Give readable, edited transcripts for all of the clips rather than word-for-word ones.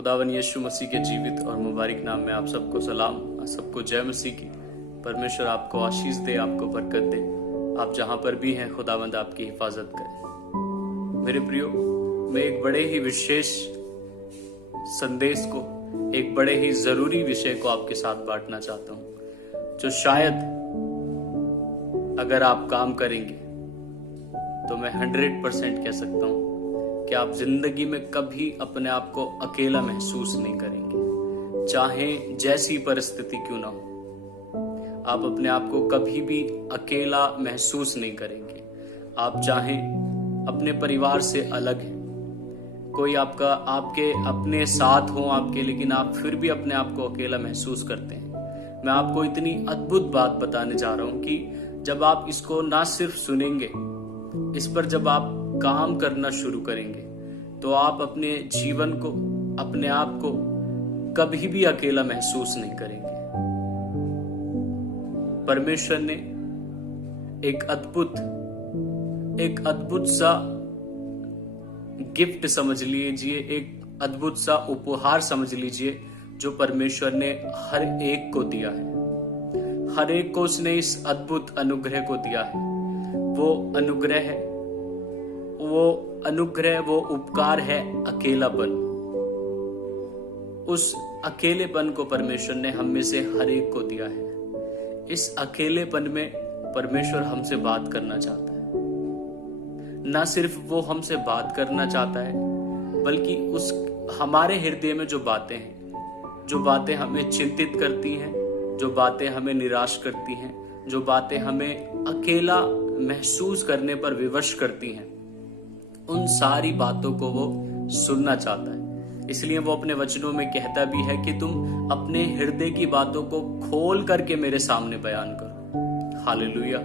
खुदावन यीशु मसीह के जीवित और मुबारक नाम में आप सबको सलाम, सबको जय मसीह की। परमेश्वर आपको आशीष दे, आपको बरकत दे। आप जहां पर भी हैं खुदावंद आपकी हिफाजत करे। मेरे प्रियो, मैं एक बड़े ही विशेष संदेश को, एक बड़े ही जरूरी विषय को आपके साथ बांटना चाहता हूं, जो शायद अगर आप काम करेंगे तो मैं 100% कह सकता हूं कि आप जिंदगी में कभी अपने आप को अकेला महसूस नहीं करेंगे, चाहे जैसी परिस्थिति क्यों ना हो। आप अपने आप को कभी भी अकेला महसूस नहीं करेंगे। आप चाहे अपने परिवार से अलग हैं, कोई आपके अपने साथ हो आपके, लेकिन आप फिर भी अपने आप को अकेला महसूस करते हैं। मैं आपको इतनी अद्भुत बात बताने जा रहा हूं कि जब आप इसको ना सिर्फ सुनेंगे, इस पर जब आप काम करना शुरू करेंगे, तो आप अपने जीवन को, अपने आप को कभी भी अकेला महसूस नहीं करेंगे। परमेश्वर ने एक अद्भुत सा गिफ्ट समझ लीजिए, एक अद्भुत सा उपहार समझ लीजिए, जो परमेश्वर ने हर एक को दिया है। हर एक को उसने इस अद्भुत अनुग्रह को दिया है। वो उपकार है अकेलापन। उस अकेलेपन को परमेश्वर ने हम में से हर एक को दिया है। इस अकेलेपन में परमेश्वर हमसे बात करना चाहता है। ना सिर्फ वो हमसे बात करना चाहता है, बल्कि उस हमारे हृदय में जो बातें हमें चिंतित करती हैं, जो बातें हमें निराश करती हैं, जो बातें हमें अकेला महसूस करने पर विवश करती हैं, उन सारी बातों को वो सुनना चाहता है। इसलिए वो अपने वचनों में कहता भी है कि तुम अपने हृदय की बातों को खोल करके मेरे सामने बयान करो। हालेलुया।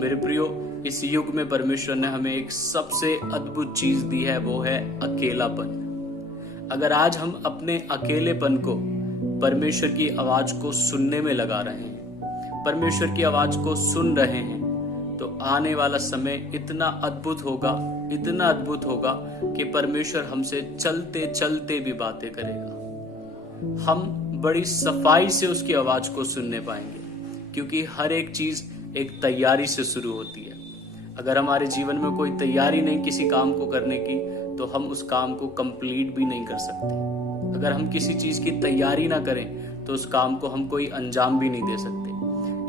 मेरे प्रियो, इस युग में परमेश्वर ने हमें एक सबसे अद्भुत चीज दी है, वो है अकेलापन। अगर आज हम अपने अकेलेपन को परमेश्वर की आवाज को सुनने में लगा रहे हैं, परमेश्वर की आवाज को सुन रहे हैं, तो आने वाला समय इतना अद्भुत होगा कि परमेश्वर हमसे चलते चलते भी बातें करेगा। हम बड़ी सफाई से उसकी आवाज को सुनने पाएंगे, क्योंकि हर एक चीज एक तैयारी से शुरू होती है। अगर हमारे जीवन में कोई तैयारी नहीं किसी काम को करने की, तो हम उस काम को कंप्लीट भी नहीं कर सकते। अगर हम किसी चीज की तैयारी ना करें, तो उस काम को हम कोई अंजाम भी नहीं दे सकते।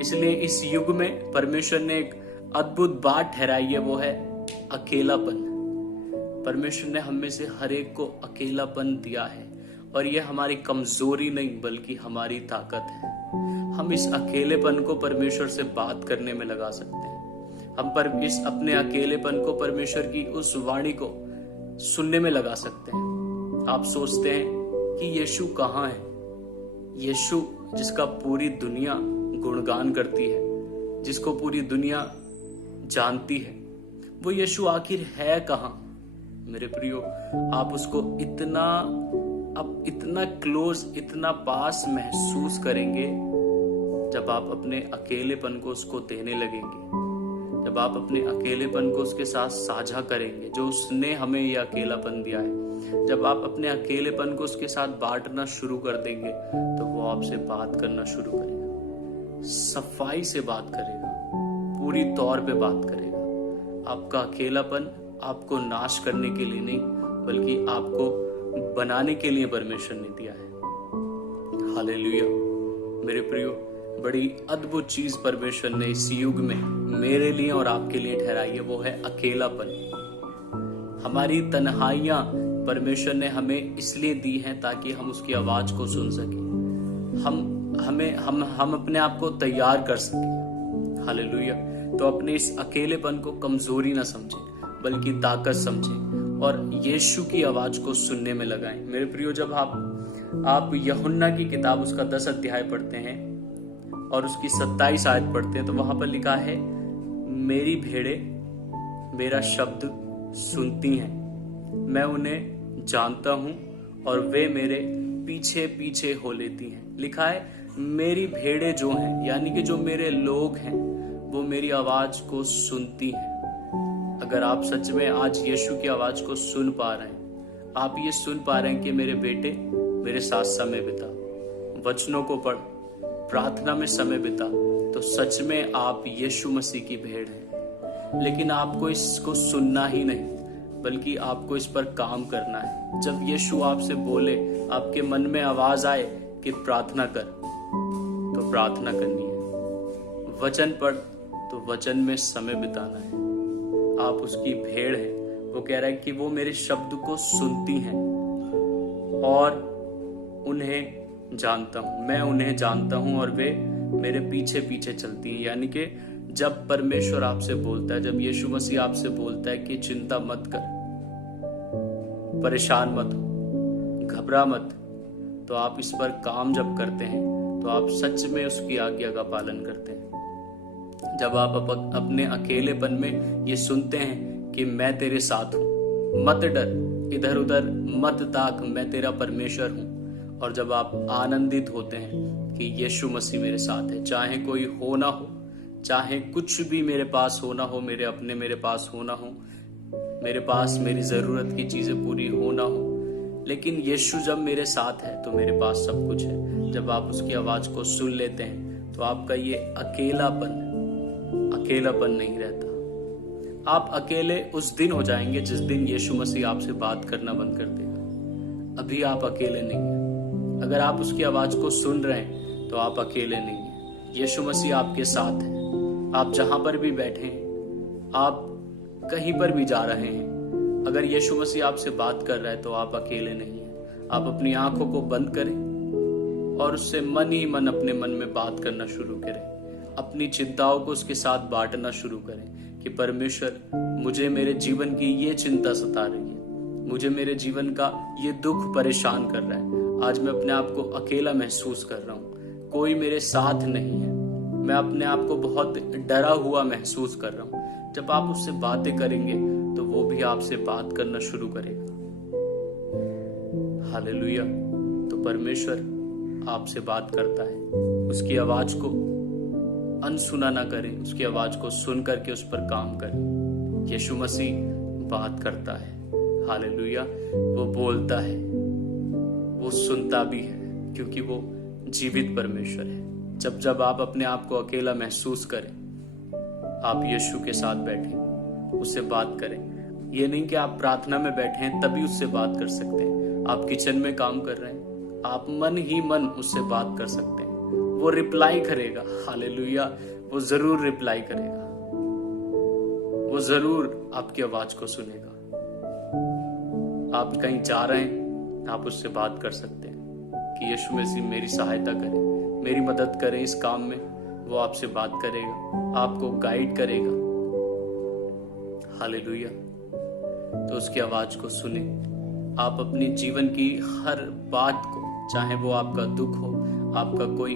इसलिए इस युग में परमेश्वर ने एक अद्भुत बात ठहराई है, वो है अकेलापन। परमेश्वर ने हम में से हर एक को अकेलापन दिया है, और यह हमारी कमजोरी नहीं बल्कि हमारी ताकत है। हम इस अकेलेपन को परमेश्वर से बात करने में लगा सकते हैं। हम पर इस अपने अकेलेपन को परमेश्वर की उस वाणी को सुनने में लगा सकते हैं। आप सोचते हैं कि यीशु कहाँ है? यीशु जिसका पूरी दुनिया गुणगान करती है, जिसको पूरी दुनिया जानती है, वो यीशु आखिर है कहाँ? मेरे प्रियो, आप उसको इतना क्लोज, इतना पास महसूस करेंगे जब आप अपने अकेलेपन को उसको देने लगेंगे, जब आप अपने अकेलेपन को उसके साथ साझा करेंगे, जो उसने हमें ये अकेलापन दिया है। जब आप अपने अकेलेपन को उसके साथ बांटना शुरू कर देंगे, तो वो आपसे बात करना शुरू करेगा, सफाई से बात करेगा, पूरी तौर पे बात करेगा। आपका अकेलापन आपको नाश करने के लिए नहीं, बल्कि आपको बनाने के लिए परमेश्वर ने दिया है। हालेलुया। मेरे प्रियो, बड़ी अद्भुत चीज परमेश्वर ने इस युग में मेरे लिए और आपके लिए ठहराई है, वो है अकेलापन। हमारी तन्हाइयां परमेश्वर ने हमें इसलिए दी हैं ताकि हम उसकी आवाज को सुन सकें, हम अपने आप को तैयार कर सकें। हालेलुया। तो अपने इस अकेलेपन को कमजोरी ना समझें, बल्कि ताकत समझें, और यीशु की आवाज को सुनने में लगाएं। मेरे प्रियो, जब आप यूहन्ना की किताब उसका 10 अध्याय पढ़ते हैं और उसकी 27 आयत पढ़ते हैं, तो वहां पर लिखा है, मेरी भेड़ें मेरा शब्द सुनती हैं, मैं उन्हें जानता हूं और वे मेरे पीछे पीछे हो लेती हैं। लिखा है, मेरी भेड़ें जो हैं, यानी कि जो मेरे लोग हैं, वो मेरी आवाज को सुनती हैं। अगर आप सच में आज यीशु की आवाज को सुन पा रहे हैं, आप ये सुन पा रहे हैं कि मेरे बेटे, मेरे साथ समय बिता, वचनों को पढ़, प्रार्थना में समय बिता, तो सच में आप यीशु मसीह की भेड़ हैं। लेकिन आपको इसको सुनना ही नहीं, बल्कि आपको इस पर काम करना है। जब यीशु आपसे बोले, आपके मन में आवाज आए कि प्रार्थना कर, तो प्रार्थना करनी है। वचन पढ़, तो वचन में समय बिताना है। आप उसकी भेड़ हैं। वो कह रहा है कि वो मेरे शब्द को सुनती हैं और उन्हें जानता हूं, मैं उन्हें जानता हूं और वे मेरे पीछे पीछे चलती हैं। यानी कि जब परमेश्वर आपसे बोलता है, जब यीशु मसीह आपसे बोलता है कि चिंता मत कर, परेशान मत हो, घबरा मत, तो आप इस पर काम जब करते हैं तो आप सच में उसकी आज्ञा का पालन करते हैं। जब आप अपने अकेलेपन में ये सुनते हैं कि मैं तेरे साथ हूं, मत डर, इधर उधर मत ताक, मैं तेरा परमेश्वर हूं। और जब आप आनंदित होते हैं कि यीशु मसीह मेरे साथ है, चाहे कोई हो ना हो, चाहे कुछ भी मेरे पास हो ना हो, मेरे अपने मेरे पास हो ना हो, मेरे पास मेरी जरूरत की चीजें पूरी हो ना हो, लेकिन यीशु जब मेरे साथ है तो मेरे पास सब कुछ है। जब आप उसकी आवाज को सुन लेते हैं तो आपका ये अकेलापन नहीं रहता। आप अकेले उस दिन हो जाएंगे जिस दिन यीशु मसीह आपसे बात करना बंद कर देगा। अभी आप अकेले नहीं हैं। अगर आप उसकी आवाज को सुन रहे हैं तो आप अकेले नहीं हैं। यीशु मसीह आपके साथ है। आप जहां पर भी बैठे हैं, आप कहीं पर भी जा रहे हैं, अगर यीशु मसीह आपसे बात कर रहा है तो आप अकेले नहीं हैं। आप अपनी आंखों को बंद करें और उससे मन ही मन अपने मन में बात करना शुरू करें। अपनी चिंताओं को उसके साथ बांटना शुरू करें कि परमेश्वर, मुझे मेरे जीवन की ये चिंता सता रही है, मुझे मेरे जीवन का ये दुख परेशान कर रहा है। आज मैं अपने आप को अकेला महसूस कर रहा हूँ, कोई मेरे साथ नहीं है, मैं अपने आप को बहुत डरा हुआ महसूस कर रहा हूँ। जब आप उससे बातें करेंगे तो वो भी आपसे बात करना शुरू करेगा। हालेलुया। तो परमेश्वर आपसे बात करता है। उसकी आवाज को अनसुना ना करें, उसकी आवाज को सुन करके उस पर काम करें। यीशु मसीह बात करता है। हालेलुया। वो बोलता है, वो सुनता भी है, क्योंकि वो जीवित परमेश्वर है। जब जब आप अपने आप को अकेला महसूस करें, आप यीशु के साथ बैठें, उससे बात करें। ये नहीं कि आप प्रार्थना में बैठे हैं तभी उससे बात कर सकते हैं। आप किचन में काम कर रहे हैं, आप मन ही मन उससे बात कर सकते हैं। वो रिप्लाई करेगा। हालेलुया। वो जरूर रिप्लाई करेगा, वो जरूर आपकी आवाज को सुनेगा। आप कहीं जा रहे हैं, आप उससे बात कर सकते हैं कि यीशु मसीह मेरी सहायता करे, मेरी मदद करे इस काम में। वो आपसे बात करेगा, आपको गाइड करेगा। हालेलुया। तो उसकी आवाज को सुने। आप अपने जीवन की हर बात को, चाहे वो आपका दुख हो, आपका कोई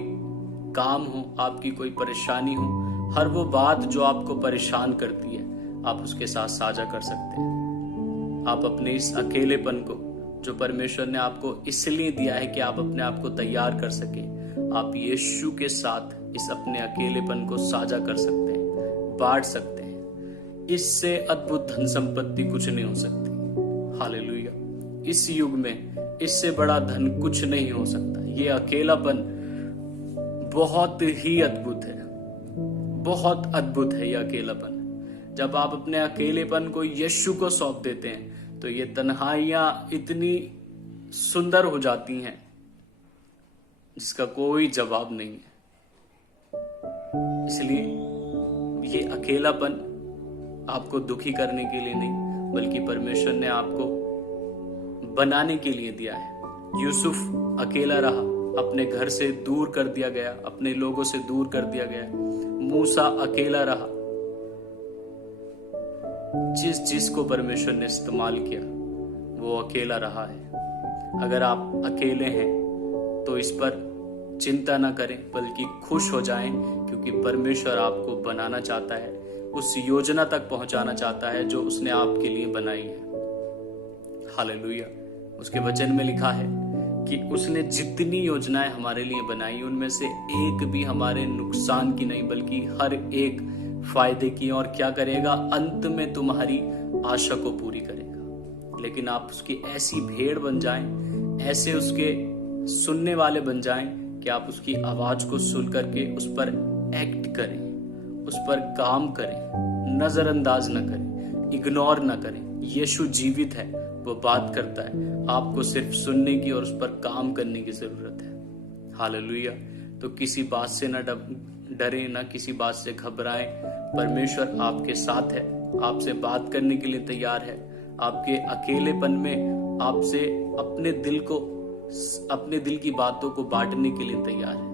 काम हो, आपकी कोई परेशानी हो, हर वो बात जो आपको परेशान करती है, आप उसके साथ साझा कर सकते हैं। आप अपने इस अकेलेपन को, जो परमेश्वर ने आपको इसलिए दिया है कि आप अपने आप को तैयार कर सकें, आप यीशु के साथ इस अपने अकेलेपन को साझा कर सकते हैं, बांट सकते हैं। इससे अद्भुत धन संपत्ति कुछ नहीं हो सकती। हालेलुया। इस युग में इससे बड़ा धन कुछ नहीं हो सकता। ये अकेलापन बहुत ही अद्भुत है, बहुत अद्भुत है ये अकेलापन। जब आप अपने अकेलेपन को यीशु को सौंप देते हैं तो ये तन्हाइयां इतनी सुंदर हो जाती हैं जिसका कोई जवाब नहीं है। इसलिए ये अकेलापन आपको दुखी करने के लिए नहीं, बल्कि परमेश्वर ने आपको बनाने के लिए दिया है। यूसुफ अकेला रहा, अपने घर से दूर कर दिया गया, अपने लोगों से दूर कर दिया गया। मूसा अकेला रहा। जिसको परमेश्वर ने इस्तेमाल किया वो अकेला रहा है। अगर आप अकेले हैं तो इस पर चिंता ना करें, बल्कि खुश हो जाएं, क्योंकि परमेश्वर आपको बनाना चाहता है, उस योजना तक पहुंचाना चाहता है जो उसने आपके लिए बनाई है। हालेलुया। उसके वचन में लिखा है कि उसने जितनी योजनाएं हमारे लिए बनाई, उनमें से एक भी हमारे नुकसान की नहीं, बल्कि हर एक फायदे की। और क्या करेगा? अंत में तुम्हारी आशा को पूरी करेगा। लेकिन आप उसकी ऐसी भेड़ बन जाएं, ऐसे उसके सुनने वाले बन जाएं कि आप उसकी आवाज को सुन करके उस पर एक्ट करें, उस पर काम करें, नजरअंदाज न करें, इग्नोर न करें। यीशु जीवित है, वो बात करता है, आपको सिर्फ सुनने की और उस पर काम करने की जरूरत है। हालेलुया। तो किसी बात से न डरें, ना किसी बात से घबराएं। परमेश्वर आपके साथ है, आपसे बात करने के लिए तैयार है। आपके अकेलेपन में आपसे अपने दिल की बातों को बांटने के लिए तैयार है,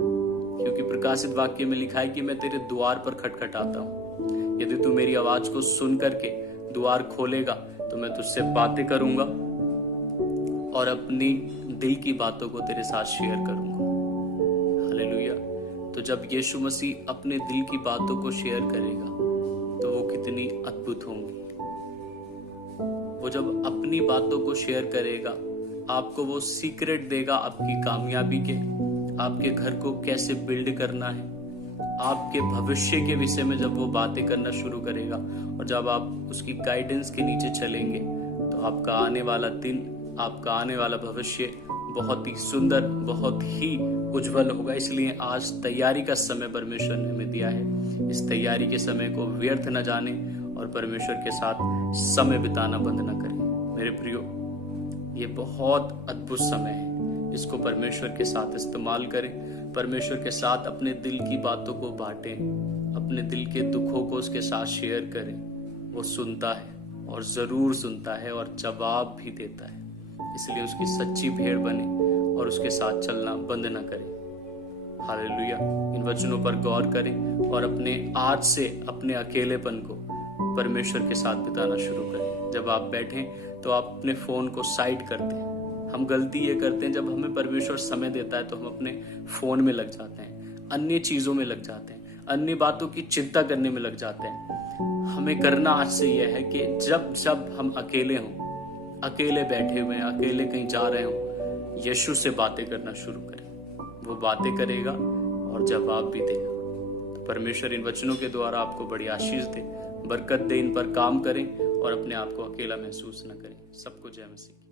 क्योंकि प्रकाशित वाक्य में लिखा है कि मैं तेरे द्वार पर खटखटाता हूं। यदि तू मेरी आवाज को सुन करके द्वार खोलेगा तो मैं तुझसे बातें करूंगा और अपनी दिल की बातों को तेरे साथ शेयर करूंगा। हालेलुया। तो जब यीशु मसीह अपने दिल की बातों को शेयर करेगा तो वो कितनी अद्भुत होंगी। वो जब अपनी बातों को शेयर करेगा, आपको वो सीक्रेट देगा आपकी कामयाबी के, आपके घर को कैसे बिल्ड करना है, आपके भविष्य के विषय में जब वो बातें करना शुरू करेगा और जब आप उसकी गाइडेंस के नीचे चलेंगे तो आपका आने वाला दिन, आपका आने वाला भविष्य बहुत ही सुंदर, बहुत ही उज्जवल होगा। इसलिए आज तैयारी का समय परमेश्वर ने हमें दिया है। इस तैयारी के समय को व्यर्थ न जाने और परमेश्वर के साथ समय बिताना बंद न करें। मेरे प्रियो, ये बहुत अद्भुत समय है, इसको परमेश्वर के साथ इस्तेमाल करें। परमेश्वर के साथ अपने दिल की बातों को बांटें, अपने दिल के दुखों को उसके साथ शेयर करें। वो सुनता है और जरूर सुनता है और जवाब भी देता है। इसलिए उसकी सच्ची भेड़ बने और उसके साथ चलना बंद न करें। हालेलुया। इन वचनों पर गौर करें और अपने आज से अपने अकेलेपन को परमेश्वर के साथ बिताना शुरू करें। जब आप बैठें तो आप अपने फोन को साइड कर दें। हम गलती ये करते हैं, जब हमें परमेश्वर समय देता है तो हम अपने फोन में लग जाते हैं, अन्य चीजों में लग जाते हैं, अन्य बातों की चिंता करने में लग जाते हैं। हमें करना आज से यह है कि जब जब हम अकेले हों, अकेले बैठे हुए हैं, अकेले कहीं जा रहे हो, यीशु से बातें करना शुरू करें। वो बातें करेगा और जवाब भी देगा। तो परमेश्वर इन वचनों के द्वारा आपको बड़ी आशीष दे, बरकत दे। इन पर काम करें और अपने आप को अकेला महसूस न करें। सबको जय मसीह।